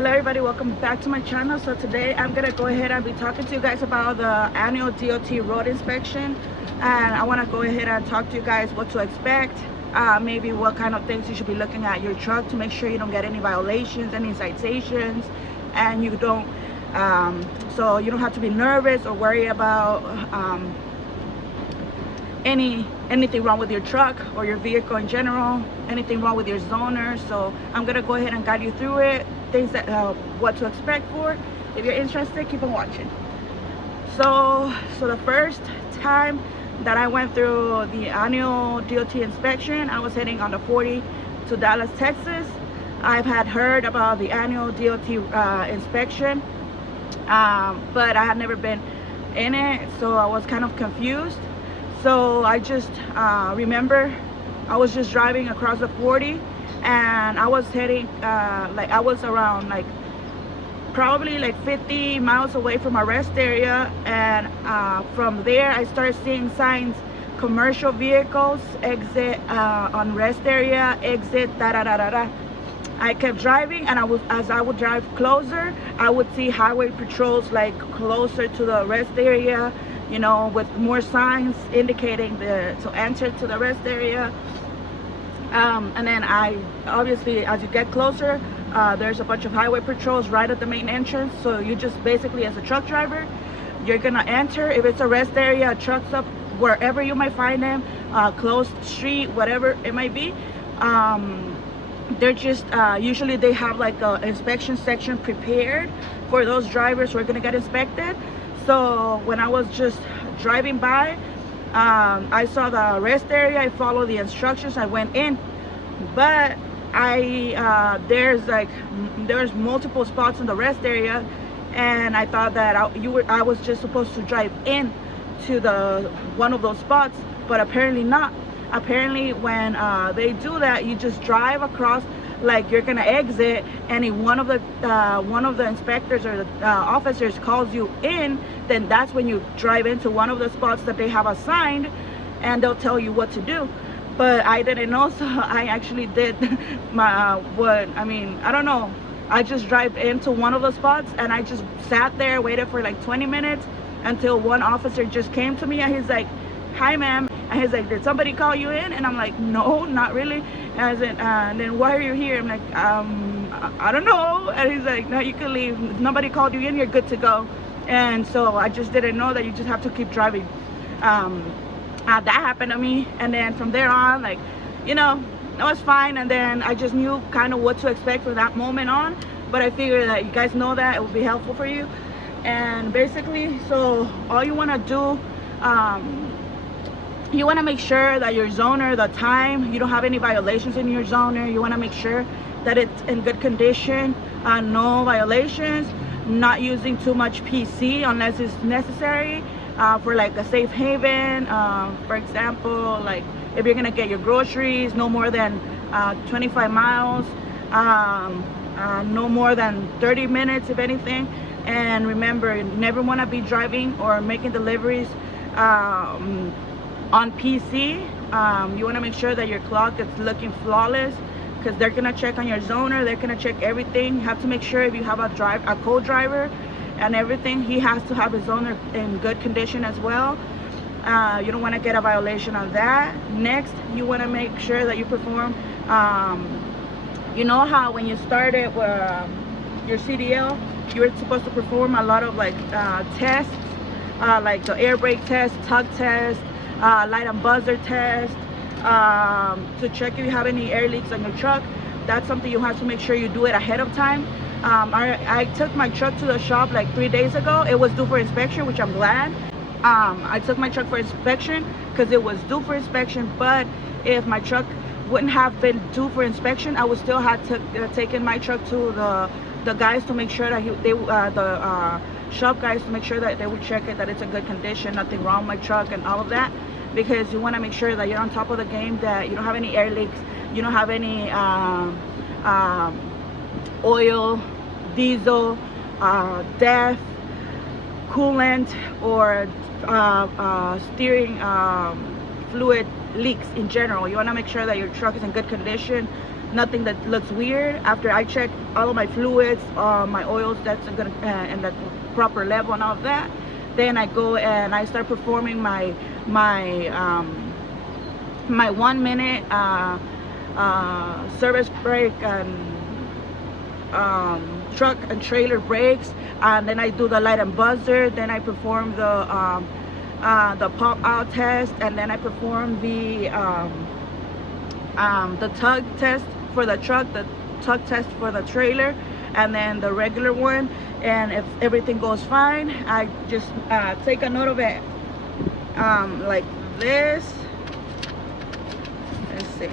Hello everybody, welcome back to my channel. So today I'm gonna go ahead and be talking to you guys about the annual DOT road inspection, and I want to go ahead and talk to you guys what to expect, maybe what kind of things you should be looking at your truck to make sure you don't get any violations, any citations, and you don't so you don't have to be nervous or worry about anything wrong with your truck or your vehicle in general, anything wrong with your zoner. So I'm gonna go ahead and guide you through it, things that what to expect for. If you're interested, keep on watching. So the first time that I went through the annual DOT inspection, I was heading on the 40 to Dallas, Texas. I've had heard about the annual DOT inspection, but I had never been in it, so I was kind of confused. So I just remember I was just driving across the 40, and I was heading I was around probably 50 miles away from a rest area, and from there I started seeing signs: commercial vehicles, exit on rest area, exit da da da da da. I kept driving, and as I would drive closer, I would see highway patrols closer to the rest area, you know, with more signs indicating to enter to the rest area. And then obviously, as you get closer, there's a bunch of highway patrols right at the main entrance. So you just basically, as a truck driver, you're gonna enter. If it's a rest area, a truck stop, wherever you might find them, closed street, whatever it might be, they're just usually they have a inspection section prepared for those drivers who are gonna get inspected. So when I was just driving by, I saw the rest area, I followed the instructions, I went in, but there's multiple spots in the rest area, and I thought that I was just supposed to drive in to one of those spots, but apparently not. Apparently when they do that, you just drive across like you're gonna exit, and if one of the inspectors or the officers calls you in, then that's when you drive into one of the spots that they have assigned, and they'll tell you what to do. But I didn't know, so I actually did I don't know, I just drive into one of the spots, and I just sat there, waited for 20 minutes until one officer just came to me, and he's like, "Hi ma'am," and he's like, "Did somebody call you in?" And I'm like, "No, not really." And then why are you here? I'm like, I don't know. And he's like, "No, you can leave. If nobody called you in, you're good to go." And so I just didn't know that you just have to keep driving. That happened to me, and then from there on, you know, that was fine. And then I just knew kind of what to expect from that moment on, but I figured that you guys know that it would be helpful for you. And basically, so all you want to do, you want to make sure that your zoner, the time, you don't have any violations in your zoner. You want to make sure that it's in good condition, no violations, not using too much PC unless it's necessary, for a safe haven. For example, if you're gonna get your groceries, no more than 25 miles, no more than 30 minutes if anything. And remember, you never want to be driving or making deliveries on PC. You want to make sure that your clock is looking flawless, because they're gonna check on your zoner, they're gonna check everything. You have to make sure if you have a co-driver and everything, he has to have his zoner in good condition as well. You don't want to get a violation on that. Next, you want to make sure that you perform, you know how when you started your CDL, you were supposed to perform a lot of tests, like the air brake test, tug test, light and buzzer test, to check if you have any air leaks on your truck. That's something you have to make sure you do it ahead of time. I took my truck to the shop 3 days ago. It was due for inspection, which I'm glad. I took my truck for inspection because it was due for inspection, but if my truck wouldn't have been due for inspection, I would still have taken my truck to the guys to make sure that the shop guys, to make sure that they would check it, that it's in good condition, nothing wrong with my truck and all of that, because you want to make sure that you're on top of the game, that you don't have any air leaks, you don't have any oil, diesel, DEF, coolant, or steering fluid leaks in general. You want to make sure that your truck is in good condition, nothing that looks weird. After I check all of my fluids, my oils, that's gonna and the proper level and all of that, then I go and I start performing my 1 minute service break and truck and trailer brakes, and then I do the light and buzzer. Then I perform the pop out test, and then I perform the tug test for the truck, the tug test for the trailer, and then the regular one. And if everything goes fine, I just take a note of it like this. Let's see.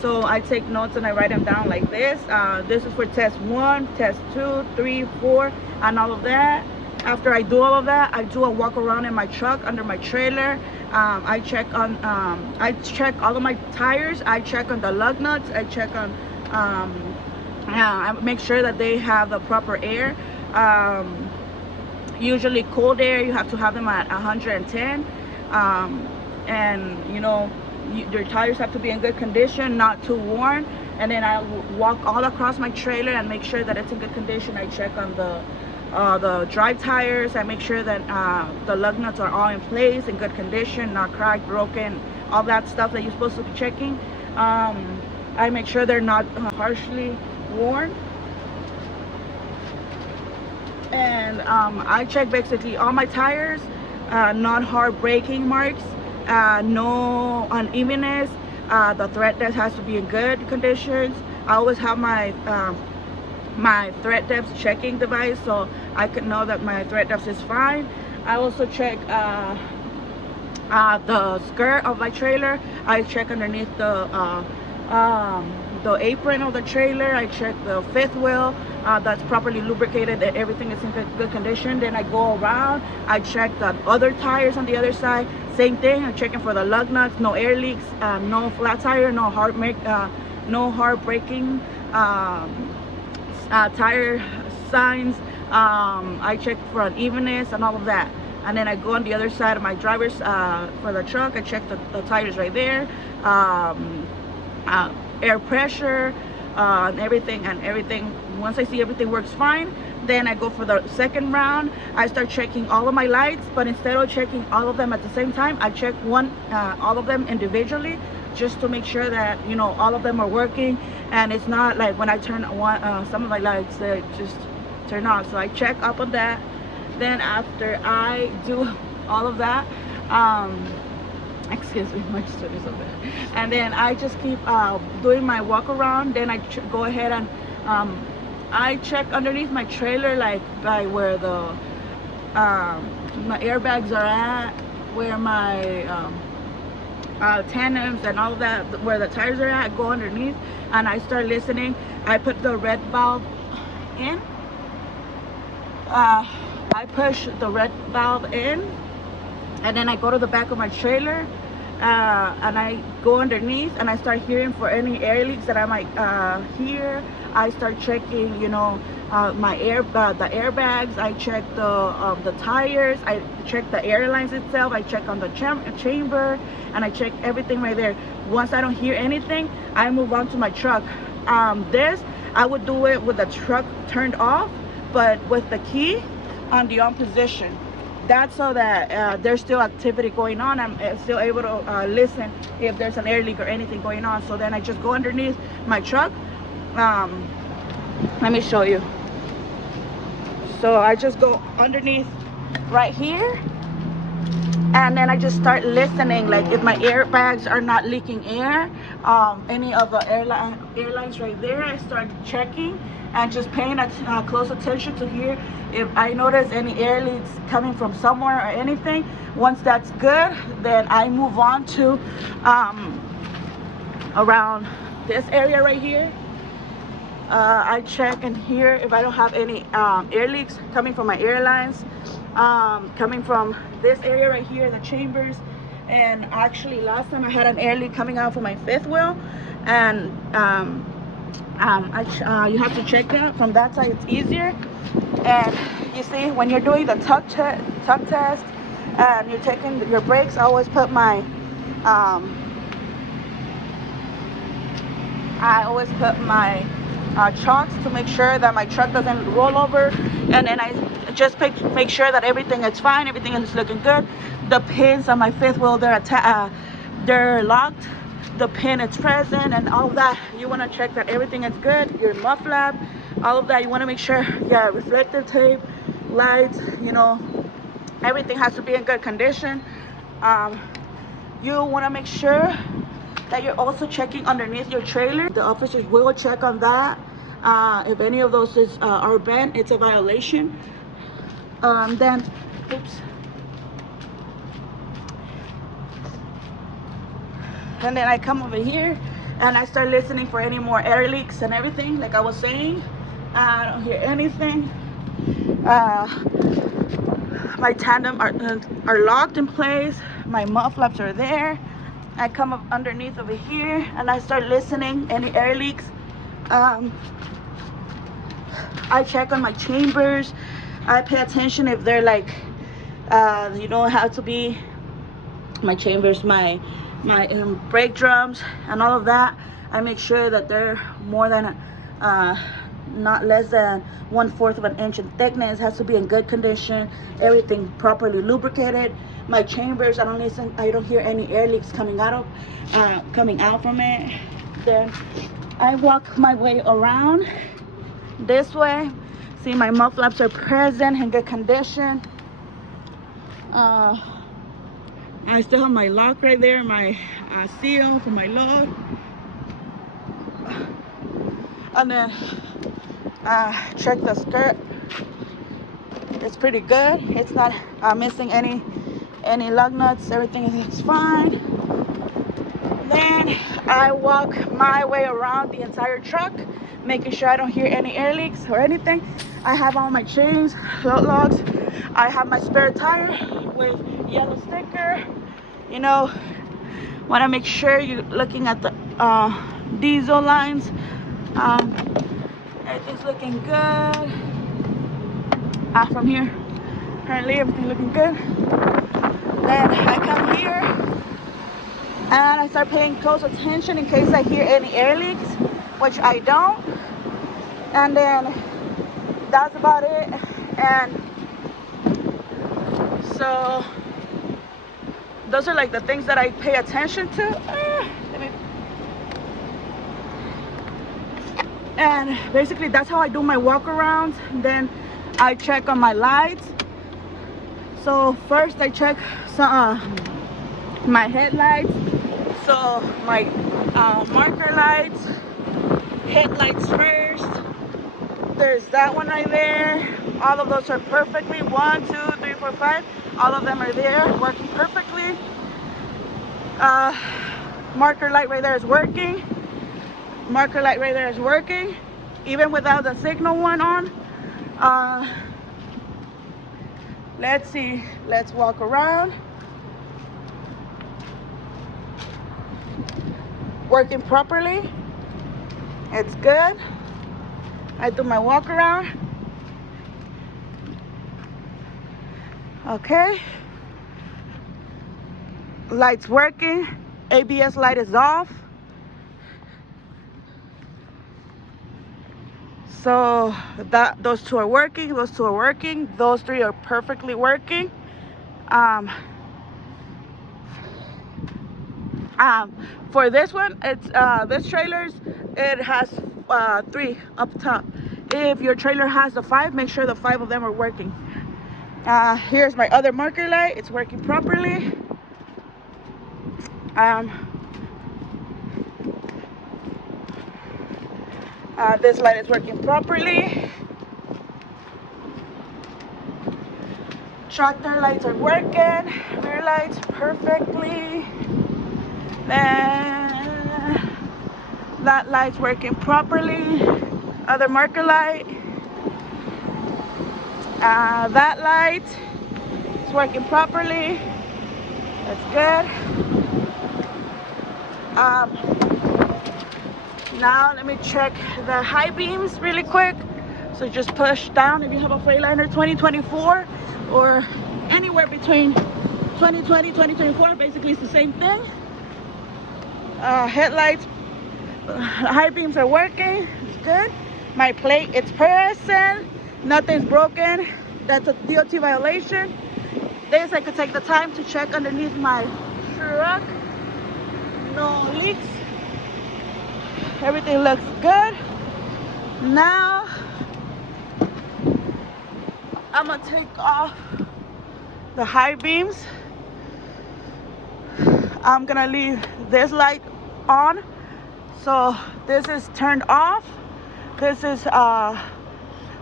So I take notes and I write them down like this. This is for test 1, test 2, 3, 4, and all of that. After I do all of that, I do a walk around in my truck under my trailer. I check all of my tires. I check on the lug nuts. I check on I make sure that they have the proper air. Usually cold air, you have to have them at 110, and you know, your tires have to be in good condition, not too worn. And then I walk all across my trailer and make sure that it's in good condition. I check on the drive tires. I make sure that the lug nuts are all in place, in good condition, not cracked, broken, all that stuff that you're supposed to be checking. I make sure they're not harshly worn. And I check basically all my tires, not hard braking marks, no unevenness. The thread depth has to be in good conditions. I always have my my thread depth checking device, so I can know that my thread depth is fine. I also check the skirt of my trailer. I check underneath the apron of the trailer. I check the fifth wheel, that's properly lubricated, that everything is in good condition. Then I go around, I check the other tires on the other side. Same thing, I'm checking for the lug nuts, no air leaks, no flat tire, no hard braking tire signs. I check for unevenness and all of that. And then I go on the other side of my driver's for the truck. I check the tires right there, air pressure, and everything. Once I see everything works fine, then I go for the second round. I start checking all of my lights, but instead of checking all of them at the same time, I check all of them individually, just to make sure that, you know, all of them are working. And it's not like when I turn on some of my lights, they just turn off. So I check up on that. Then after I do all of that, excuse me, my study's over there. And then I just keep doing my walk around. Then I go ahead and I check underneath my trailer, like by where the my airbags are at, where my tandems and all of that, where the tires are at. I go underneath and I start listening. I put the red valve in. I push the red valve in, and then I go to the back of my trailer, and I go underneath and I start hearing for any air leaks that I might hear. I start checking, you know, my the airbags. I check the tires. I check the air lines itself. I check on the chamber, and I check everything right there. Once I don't hear anything, I move on to my truck. This I would do it with the truck turned off, but with the key on the on position. That's so that there's still activity going on. I'm still able to listen if there's an air leak or anything going on. So then I just go underneath my truck. Let me show you. So I just go underneath right here, and then I just start listening, like if my airbags are not leaking air, any of the airlines right there, I start checking and just paying close attention to hear if I notice any air leaks coming from somewhere or anything. Once that's good, then I move on to around this area right here. I check and hear if I don't have any air leaks coming from my airlines, coming from this area right here, the chambers. And actually last time I had an air leak coming out from my fifth wheel, and you have to check that from that side. It's easier. And you see, when you're doing the tug test and you're taking your brakes, I always put my I always put my chalks to make sure that my truck doesn't roll over, and then I just make sure that everything is fine, everything is looking good. The pins on my fifth wheel, they're locked, the pin is present, and all of that. You want to check that everything is good. Your muff flap, all of that, you want to make sure. Yeah, reflective tape, lights, you know, everything has to be in good condition. You want to make sure that you're also checking underneath your trailer. The officers will check on that. If any of those are bent, it's a violation. Then, oops. And then I come over here and I start listening for any more air leaks and everything. Like I was saying, I don't hear anything. My tandem are locked in place. My muff flaps are there. I come up underneath over here and I start listening any air leaks. I check on my chambers. I pay attention if they're like, you know, have to be my chambers, my brake drums and all of that. I make sure that they're more than not less than 1/4 of an inch in thickness. Has to be in good condition, everything properly lubricated. My chambers, I don't hear any air leaks coming out from it. Then I walk my way around this way. See, my muff flaps are present in good condition. I still have my lock right there, my seal for my lock. And then check the skirt. It's pretty good. It's not missing any lug nuts. Everything is fine. Then I walk my way around the entire truck, making sure I don't hear any air leaks or anything. I have all my chains, float logs. I have my spare tire with yellow sticker. You know, want to make sure you're looking at the diesel lines. Everything's looking good. From here, apparently everything's looking good. Then I come here and I start paying close attention in case I hear any air leaks, which I don't. And then that's about it. And so those are like the things that I pay attention to. And basically that's how I do my walk arounds. Then I check on my lights. So first I check my headlights. So my marker lights, headlights first. There's that one right there. All of those are perfectly 1, 2, 3, 4, 5. All of them are there, working perfectly. Marker light right there is working. Marker light right there is working, even without the signal one on. Let's see. Let's walk around. Working properly. It's good. I do my walk around. Okay. Lights working. ABS light is off. So those two are working. Those two are working. Those three are perfectly working. For this one, it's this trailer's, it has 3 up top. If your trailer has the 5, make sure the 5 of them are working. Here's my other marker light. It's working properly. This light is working properly. Tractor lights are working. Rear lights perfectly. Then that light's working properly. Other marker light. That light is working properly. That's good. Now let me check the high beams really quick. So just push down if you have a Freightliner 2024 or anywhere between 2020 2024. Basically it's the same thing. Headlights High beams are working. It's good. My plate, it's present. Nothing's broken. That's a DOT violation. This, I could take the time to check underneath my truck. No leaks. Everything looks good. Now, I'm gonna take off the high beams. I'm gonna leave this light on. So this is turned off. This is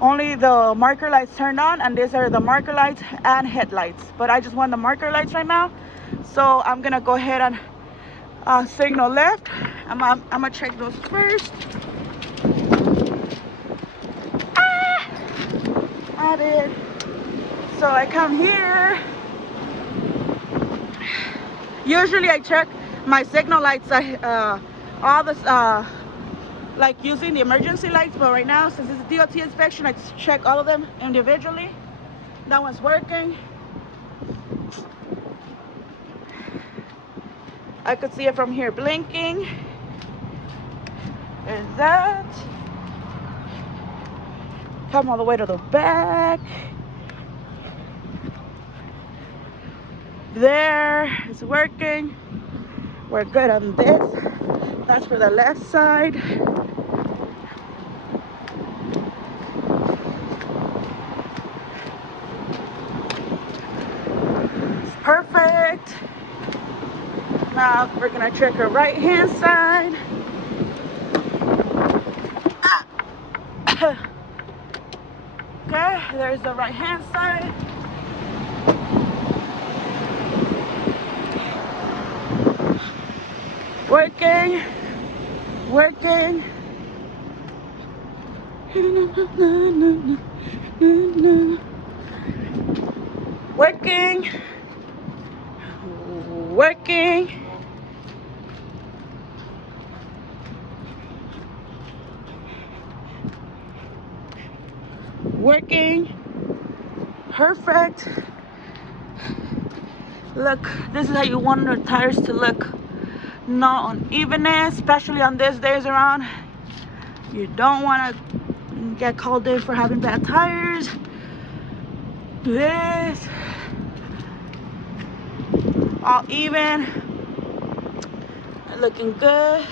only the marker lights turned on, and these are the marker lights and headlights. But I just want the marker lights right now. So I'm gonna go ahead and signal left. I'm gonna check those first. I did. So I come here. Usually I check my signal lights, all this, like using the emergency lights, but right now, since it's a DOT inspection, I check all of them individually. That one's working. I could see it from here blinking. There's that. Come all the way to the back. There, it's working. We're good on this. That's for the left side. It's perfect. Now we're gonna check her right hand side. Okay, there's the right hand side. Working, working. Working, working. Working. Perfect. Look, this is how you want your tires to look. No unevenness, especially on these days around. You don't want to get called in for having bad tires. This all even, looking good.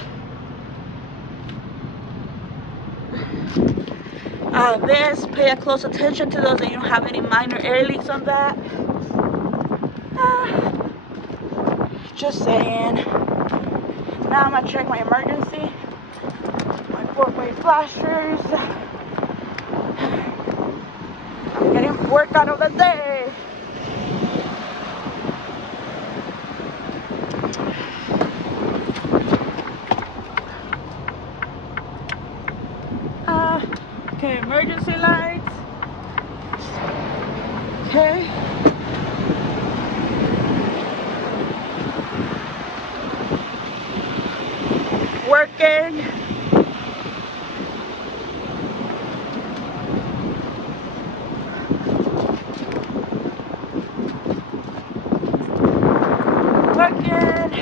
This, pay a close attention to those, and you don't have any minor air leaks on that. Just saying. Now I'm gonna check my emergency, my 4-way flashers. Getting workout of the day. Okay, emergency lights. Okay. Working. Working.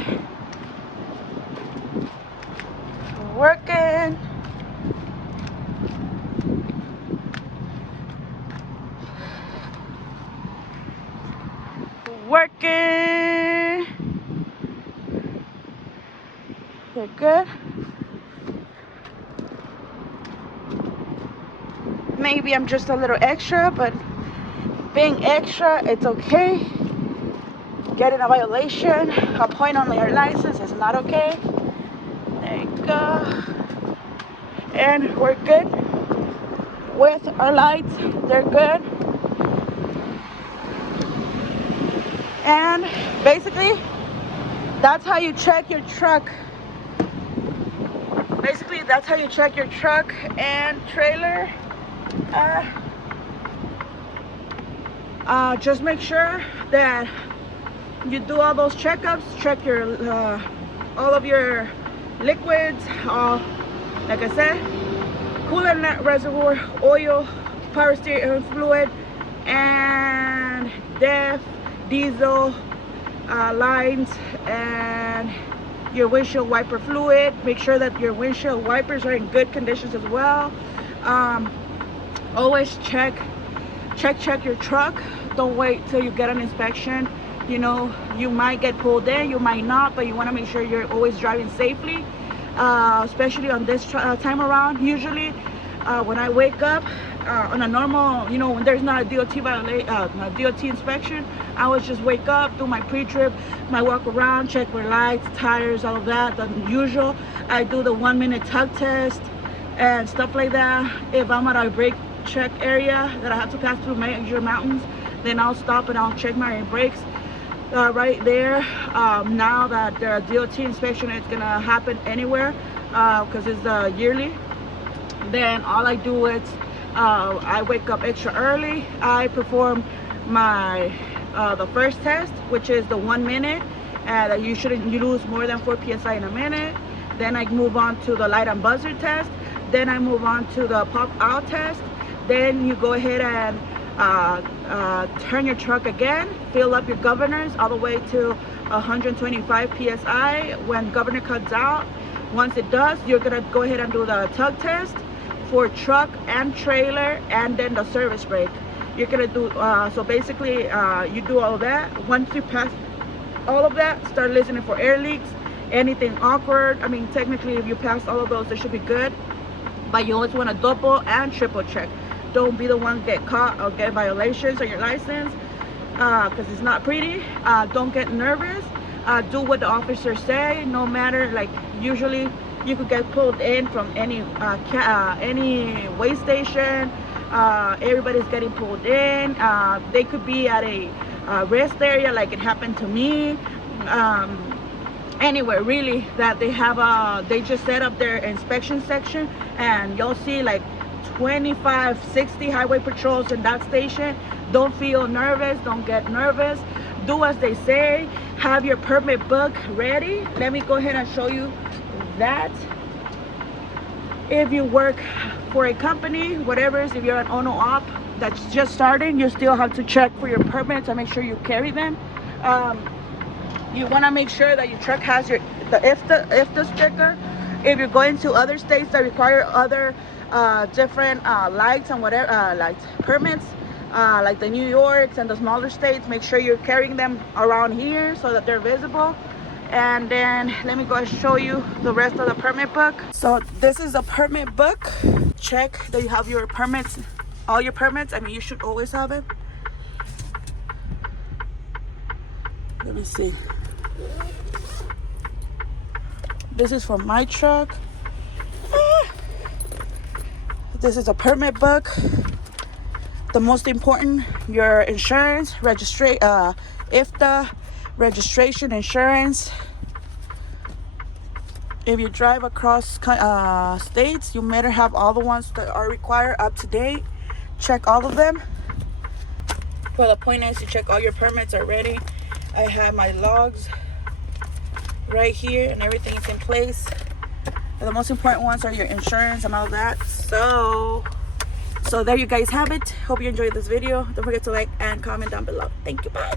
Working. Working. They're good. Maybe I'm just a little extra, but being extra, it's okay. Getting a violation, a point on your license is not okay. There you go. And we're good with our lights. They're good. And basically, that's how you check your truck. Basically, that's how you check your truck and trailer. Just make sure that you do all those checkups. Check your all of your liquids, like I said, coolant reservoir, oil, power steering fluid, and DEF, diesel lines, and your windshield wiper fluid. Make sure that your windshield wipers are in good conditions as well. Always check your truck. Don't wait till you get an inspection. You know, you might get pulled in, you might not, but you want to make sure you're always driving safely, especially on this time around. Usually when I wake up on a normal, you know, when there's not a DOT inspection, I would just wake up, do my pre-trip, my walk around, check for lights, tires, all of that, the usual. I do the 1-minute tug test and stuff like that. If I'm at a brake check area that I have to pass through major mountains, then I'll stop and I'll check my brakes right there. Now that the DOT inspection is gonna happen anywhere because it's yearly, then all I do is I wake up extra early. I perform my the first test, which is the 1 minute, that you shouldn't lose more than 4 psi in a minute. Then I move on to the light and buzzer test. Then I move on to the pop out test. Then you go ahead and turn your truck again, fill up your governors all the way to 125 psi. When governor cuts out, once it does, you're gonna go ahead and do the tug test for truck and trailer, and then the service brake. You're gonna do so basically you do all of that. Once you pass all of that, start listening for air leaks, anything awkward. I mean, technically if you pass all of those, they should be good, but you always want to double and triple check. Don't be the one to get caught or get violations on your license, because it's not pretty. Don't get nervous. Do what the officers say. No matter, like, usually you could get pulled in from any way station. Everybody's getting pulled in. They could be at a rest area, like it happened to me. Anywhere really that they have they just set up their inspection section, and you'll see like 25-60 highway patrols in that station. Don't feel nervous, don't get nervous. Do as they say. Have your permit book ready. Let me go ahead and show you that. If you work for a company, whatever, if you're an owner-op that's just starting, you still have to check for your permits and make sure you carry them. You want to make sure that your truck has the IFTA sticker. If you're going to other states that require other different lights and whatever permits, like the New Yorks and the smaller states, make sure you're carrying them around here so that they're visible. And then let me go and show you the rest of the permit book. So this is a permit book. Check that you have your permits, all your permits. I mean, you should always have it. Let me see. This is for my truck. This is a permit book. The most important, your insurance, IFTA, registration, insurance. If you drive across states, you better have all the ones that are required up to date. Check all of them. But the point is, you check all your permits are ready. I have my logs right here and everything is in place. And the most important ones are your insurance and all that. So there you guys have it. Hope you enjoyed this video. Don't forget to like and comment down below. Thank you. Bye.